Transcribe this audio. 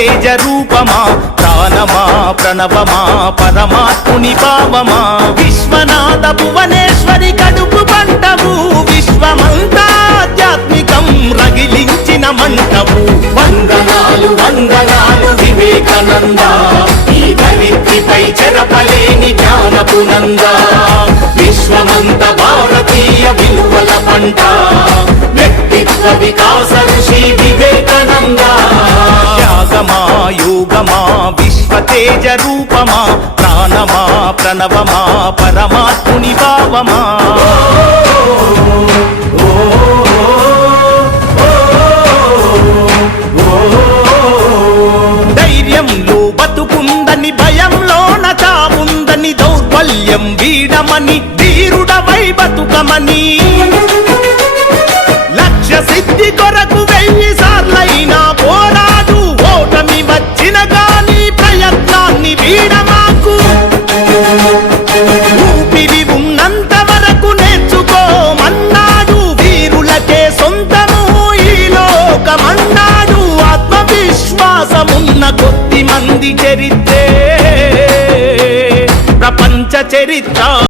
తేజ రూపమా ప్రాణమా ప్రణవమా పరమాత్ముని భావమా విశ్వనాథ భువనేశ్వరి కడుపు పంటవు విశ్వమంతా ఆధ్యాత్మికం రగిలించిన మంటవు వందనాలు వందనాలు వివేకానంద ఈ ధరిత్రిపై చెరపలేని జ్ఞానపు నంద విశ్వమంత భారతీయ విలువల పంట వ్యక్తిత్వ వికాస ఋషి వివేకానంద త్యాగమా యోగమా విశ్వ తేజ రూపమా ప్రాణమా ప్రణవమా పరమాత్ముని భావమా ధైర్యంలో బతుకుందని భయంలోన చావుందని దౌర్బల్యం వీడమని ధీరుడవై బతుకమని లక్ష్య సిద్ధి కొరకు 1000 సార్లైనా పోరాడు ఓటమి వచ్చిన గాని ప్రయత్నాన్ని వీడమాకు ఊపిరి ఉన్నంత వరకు నేర్చుకోమన్నాడు వీరులకే సొంతము ఈ లోకమన్నాడు ఆత్మవిశ్వాసమున్న కొద్ది మంది చరిత్రే ప్రపంచ చరిత్ర